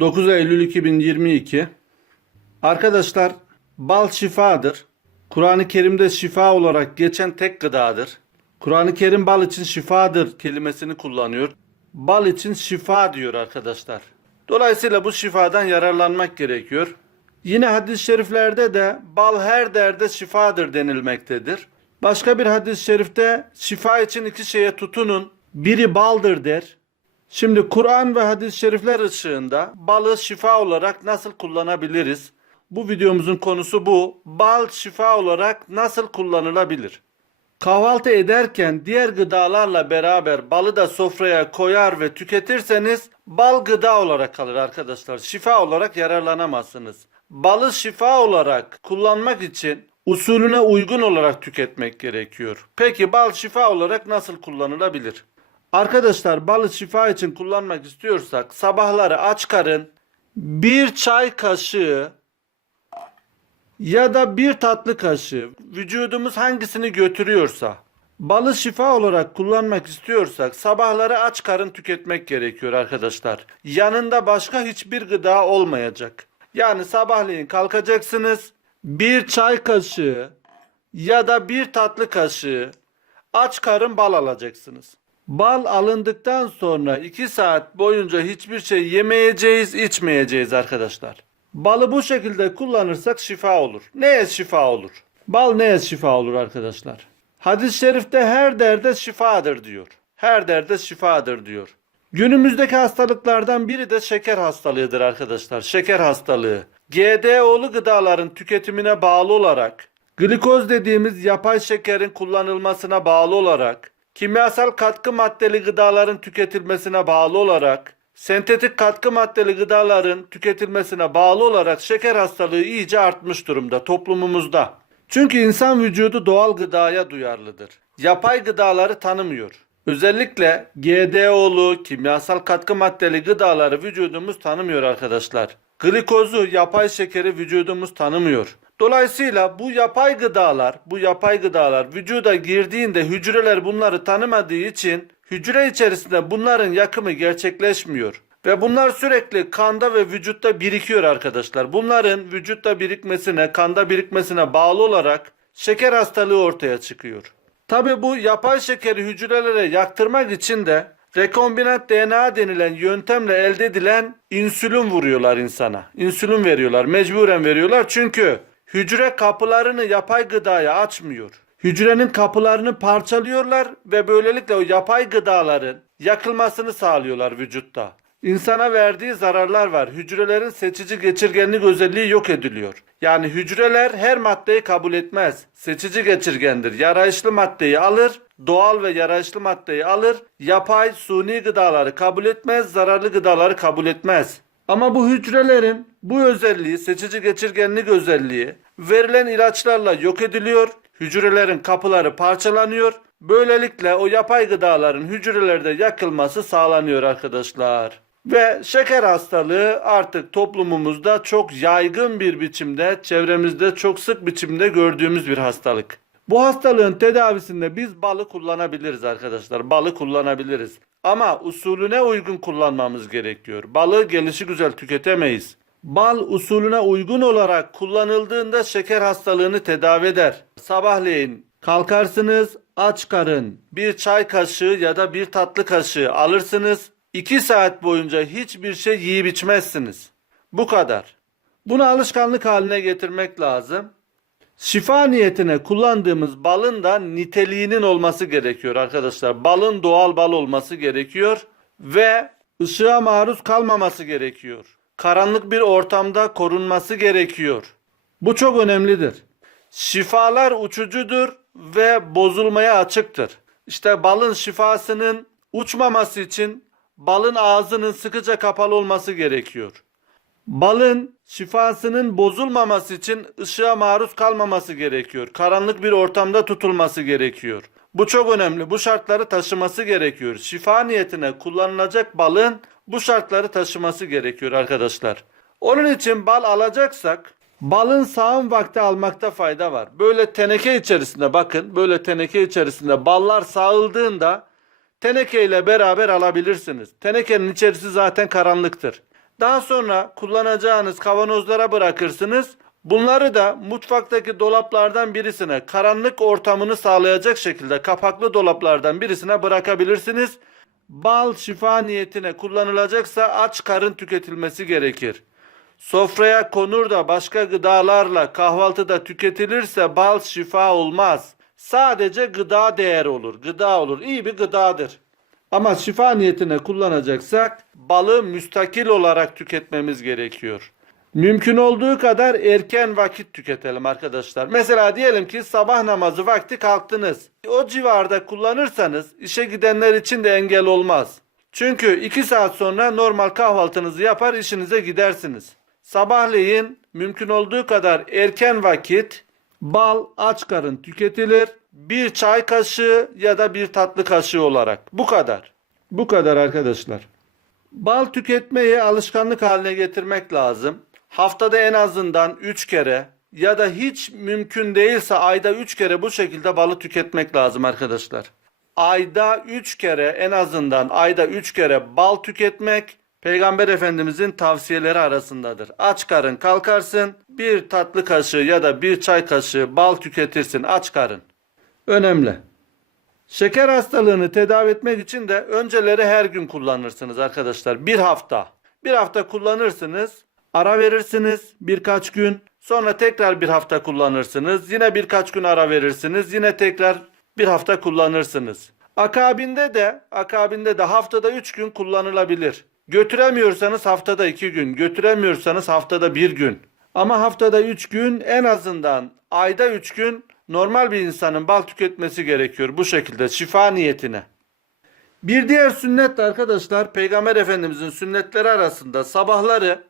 9 Eylül 2022 Arkadaşlar bal şifadır. Kur'an-ı Kerim'de şifa olarak geçen tek gıdadır. Kur'an-ı Kerim bal için şifadır kelimesini kullanıyor. Bal için şifa diyor arkadaşlar. Dolayısıyla bu şifadan yararlanmak gerekiyor. Yine hadis-i şeriflerde de bal her derde şifadır denilmektedir. Başka bir hadis-i şerifte şifa için iki şeye tutunun. Biri baldır der. Şimdi Kur'an ve hadis-i şerifler ışığında balı şifa olarak nasıl kullanabiliriz? Bu videomuzun konusu bu. Bal şifa olarak nasıl kullanılabilir? Kahvaltı ederken diğer gıdalarla beraber balı da sofraya koyar ve tüketirseniz bal gıda olarak kalır arkadaşlar. Şifa olarak yararlanamazsınız. Balı şifa olarak kullanmak için usulüne uygun olarak tüketmek gerekiyor. Peki bal şifa olarak nasıl kullanılabilir? Arkadaşlar balı şifa için kullanmak istiyorsak sabahları aç karın bir çay kaşığı ya da bir tatlı kaşığı vücudumuz hangisini götürüyorsa balı şifa olarak kullanmak istiyorsak sabahları aç karın tüketmek gerekiyor arkadaşlar. Yanında başka hiçbir gıda olmayacak. Yani sabahleyin kalkacaksınız bir çay kaşığı ya da bir tatlı kaşığı aç karın bal alacaksınız. Bal alındıktan sonra 2 saat boyunca hiçbir şey yemeyeceğiz, içmeyeceğiz arkadaşlar. Balı bu şekilde kullanırsak şifa olur. Neye şifa olur? Bal neye şifa olur arkadaşlar? Hadis-i şerifte her derde şifadır diyor. Her derde şifadır diyor. Günümüzdeki hastalıklardan biri de şeker hastalığıdır arkadaşlar. Şeker hastalığı. GDO'lu gıdaların tüketimine bağlı olarak, glikoz dediğimiz yapay şekerin kullanılmasına bağlı olarak, kimyasal katkı maddeli gıdaların tüketilmesine bağlı olarak, sentetik katkı maddeli gıdaların tüketilmesine bağlı olarak şeker hastalığı iyice artmış durumda toplumumuzda. Çünkü insan vücudu doğal gıdaya duyarlıdır. Yapay gıdaları tanımıyor. Özellikle GDO'lu, kimyasal katkı maddeli gıdaları vücudumuz tanımıyor arkadaşlar. Glikozu, yapay şekeri vücudumuz tanımıyor. Dolayısıyla bu yapay gıdalar, bu yapay gıdalar vücuda girdiğinde hücreler bunları tanımadığı için hücre içerisinde bunların yakımı gerçekleşmiyor. Ve bunlar sürekli kanda ve vücutta birikiyor arkadaşlar. Bunların vücutta birikmesine, kanda birikmesine bağlı olarak şeker hastalığı ortaya çıkıyor. Tabi bu yapay şekeri hücrelere yaktırmak için de rekombinant DNA denilen yöntemle elde edilen insülin vuruyorlar insana. İnsülin veriyorlar, mecburen veriyorlar çünkü hücre kapılarını yapay gıdaya açmıyor. Hücrenin kapılarını parçalıyorlar ve böylelikle o yapay gıdaların yakılmasını sağlıyorlar vücutta. İnsana verdiği zararlar var. Hücrelerin seçici geçirgenlik özelliği yok ediliyor. Yani hücreler her maddeyi kabul etmez. Seçici geçirgendir. Yarayışlı maddeyi alır, doğal ve yarayışlı maddeyi alır. Yapay, suni gıdaları kabul etmez, zararlı gıdaları kabul etmez. Ama bu hücrelerin bu özelliği, seçici geçirgenlik özelliği verilen ilaçlarla yok ediliyor. Hücrelerin kapıları parçalanıyor. Böylelikle o yapay gıdaların hücrelerde yakılması sağlanıyor arkadaşlar. Ve şeker hastalığı artık toplumumuzda çok yaygın bir biçimde, çevremizde çok sık biçimde gördüğümüz bir hastalık. Bu hastalığın tedavisinde biz balı kullanabiliriz arkadaşlar. Balı kullanabiliriz. Ama usulüne uygun kullanmamız gerekiyor. Balı gelişi güzel tüketemeyiz. Bal usulüne uygun olarak kullanıldığında şeker hastalığını tedavi eder. Sabahleyin kalkarsınız aç karın bir çay kaşığı ya da bir tatlı kaşığı alırsınız. 2 saat boyunca hiçbir şey yiyip içmezsiniz. Bu kadar. Bunu alışkanlık haline getirmek lazım. Şifa niyetine kullandığımız balın da niteliğinin olması gerekiyor arkadaşlar. Balın doğal bal olması gerekiyor ve ışığa maruz kalmaması gerekiyor. Karanlık bir ortamda korunması gerekiyor. Bu çok önemlidir. Şifalar uçucudur ve bozulmaya açıktır. İşte balın şifasının uçmaması için balın ağzının sıkıca kapalı olması gerekiyor. Balın şifasının bozulmaması için ışığa maruz kalmaması gerekiyor. Karanlık bir ortamda tutulması gerekiyor. Bu çok önemli. Bu şartları taşıması gerekiyor. Şifa niyetine kullanılacak balın bu şartları taşıması gerekiyor arkadaşlar. Onun için bal alacaksak balın sağım vakti almakta fayda var. Böyle teneke içerisinde bakın böyle teneke içerisinde ballar sağıldığında teneke ile beraber alabilirsiniz. Tenekenin içerisi zaten karanlıktır. Daha sonra kullanacağınız kavanozlara bırakırsınız. Bunları da mutfaktaki dolaplardan birisine, karanlık ortamını sağlayacak şekilde kapaklı dolaplardan birisine bırakabilirsiniz. Bal şifa niyetine kullanılacaksa aç karın tüketilmesi gerekir. Sofraya konur da başka gıdalarla kahvaltıda tüketilirse bal şifa olmaz. Sadece gıda değer olur. Gıda olur. İyi bir gıdadır. Ama şifa niyetine kullanacaksak balı müstakil olarak tüketmemiz gerekiyor. Mümkün olduğu kadar erken vakit tüketelim arkadaşlar. Mesela diyelim ki sabah namazı vakti kalktınız. O civarda kullanırsanız işe gidenler için de engel olmaz. Çünkü 2 saat sonra normal kahvaltınızı yapar işinize gidersiniz. Sabahleyin mümkün olduğu kadar erken vakit bal aç karın tüketilir. Bir çay kaşığı ya da bir tatlı kaşığı olarak. Bu kadar. Bu kadar arkadaşlar. Bal tüketmeyi alışkanlık haline getirmek lazım. Haftada en azından 3 kere ya da hiç mümkün değilse ayda 3 kere bu şekilde balı tüketmek lazım arkadaşlar. Ayda 3 kere en azından ayda 3 kere bal tüketmek Peygamber Efendimizin tavsiyeleri arasındadır. Aç karın kalkarsın, bir tatlı kaşığı ya da bir çay kaşığı bal tüketirsin aç karın. Önemli. Şeker hastalığını tedavi etmek için de önceleri her gün kullanırsınız arkadaşlar. Bir hafta. Bir hafta kullanırsınız. Ara verirsiniz birkaç gün. Sonra tekrar bir hafta kullanırsınız. Yine birkaç gün ara verirsiniz. Yine tekrar bir hafta kullanırsınız. Akabinde de akabinde de haftada 3 gün kullanılabilir. Götüremiyorsanız haftada 2 gün, götüremiyorsanız haftada 1 gün. Ama haftada 3 gün en azından ayda 3 gün normal bir insanın bal tüketmesi gerekiyor bu şekilde şifa niyetine. Bir diğer sünnet de arkadaşlar Peygamber Efendimizin sünnetleri arasında sabahları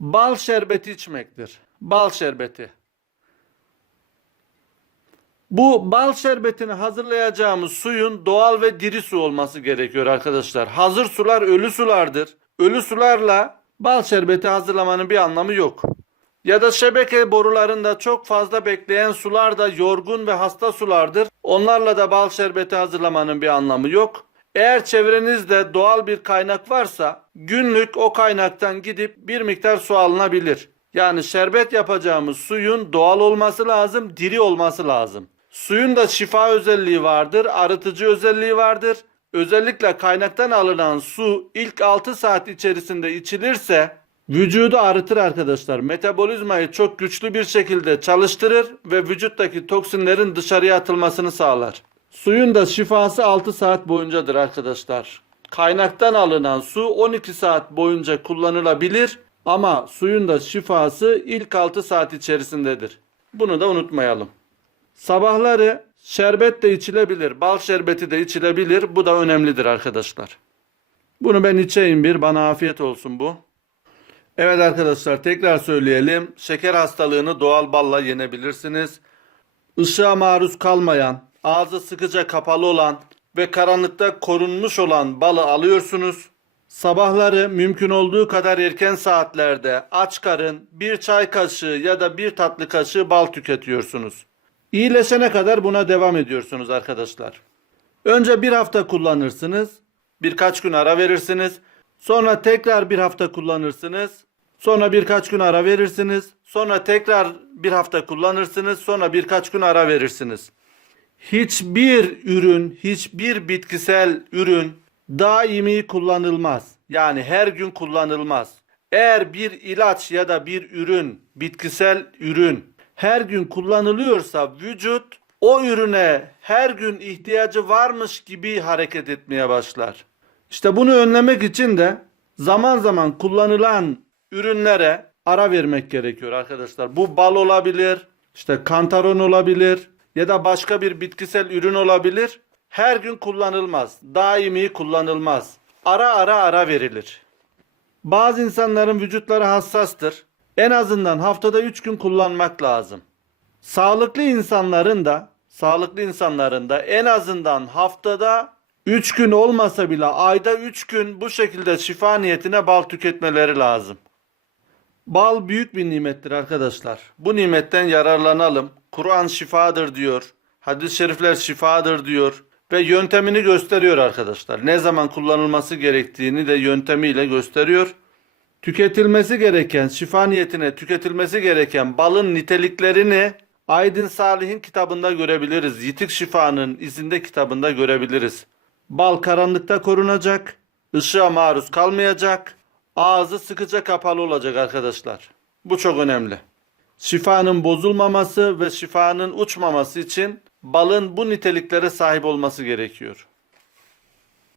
bal şerbeti içmektir. Bal şerbeti. Bu bal şerbetini hazırlayacağımız suyun doğal ve diri su olması gerekiyor arkadaşlar. Hazır sular ölü sulardır. Ölü sularla bal şerbeti hazırlamanın bir anlamı yok. Ya da şebeke borularında çok fazla bekleyen sular da yorgun ve hasta sulardır. Onlarla da bal şerbeti hazırlamanın bir anlamı yok. Eğer çevrenizde doğal bir kaynak varsa günlük o kaynaktan gidip bir miktar su alınabilir. Yani şerbet yapacağımız suyun doğal olması lazım, diri olması lazım. Suyun da şifa özelliği vardır, arıtıcı özelliği vardır. Özellikle kaynaktan alınan su ilk 6 saat içerisinde içilirse vücudu arıtır arkadaşlar. Metabolizmayı çok güçlü bir şekilde çalıştırır ve vücuttaki toksinlerin dışarıya atılmasını sağlar. Suyun da şifası 6 saat boyuncadır arkadaşlar. Kaynaktan alınan su 12 saat boyunca kullanılabilir ama suyun da şifası ilk 6 saat içerisindedir. Bunu da unutmayalım. Sabahları şerbet de içilebilir, bal şerbeti de içilebilir. Bu da önemlidir arkadaşlar. Bunu ben içeyim bir, bana afiyet olsun bu. Evet arkadaşlar tekrar söyleyelim. Şeker hastalığını doğal balla yenebilirsiniz. Işığa maruz kalmayan, ağzı sıkıca kapalı olan ve karanlıkta korunmuş olan balı alıyorsunuz. Sabahları mümkün olduğu kadar erken saatlerde aç karın bir çay kaşığı ya da bir tatlı kaşığı bal tüketiyorsunuz. İyileşene kadar buna devam ediyorsunuz arkadaşlar. Önce bir hafta kullanırsınız. Birkaç gün ara verirsiniz. Sonra tekrar bir hafta kullanırsınız. Sonra birkaç gün ara verirsiniz. Sonra tekrar bir hafta kullanırsınız. Sonra birkaç gün ara verirsiniz. Hiçbir ürün, hiçbir bitkisel ürün daimi kullanılmaz. Yani her gün kullanılmaz. Eğer bir ilaç ya da bir ürün, bitkisel ürün her gün kullanılıyorsa vücut o ürüne her gün ihtiyacı varmış gibi hareket etmeye başlar. İşte bunu önlemek için de zaman zaman kullanılan ürünlere ara vermek gerekiyor arkadaşlar. Bu bal olabilir, işte kantaron olabilir ya da başka bir bitkisel ürün olabilir. Her gün kullanılmaz. Daimi kullanılmaz. Ara ara ara verilir. Bazı insanların vücutları hassastır. En azından haftada 3 gün kullanmak lazım. Sağlıklı insanların da sağlıklı insanların da en azından haftada 3 gün olmasa bile ayda 3 gün bu şekilde şifa niyetine bal tüketmeleri lazım. Bal büyük bir nimettir arkadaşlar. Bu nimetten yararlanalım. Kur'an şifadır diyor. Hadis-i şerifler şifadır diyor. Ve yöntemini gösteriyor arkadaşlar. Ne zaman kullanılması gerektiğini de yöntemiyle gösteriyor. Tüketilmesi gereken, şifa niyetine tüketilmesi gereken balın niteliklerini Aydın Salih'in kitabında görebiliriz. Yitik Şifa'nın izinde kitabında görebiliriz. Bal karanlıkta korunacak, ışığa maruz kalmayacak, ağzı sıkıca kapalı olacak arkadaşlar. Bu çok önemli. Şifanın bozulmaması ve şifanın uçmaması için balın bu niteliklere sahip olması gerekiyor.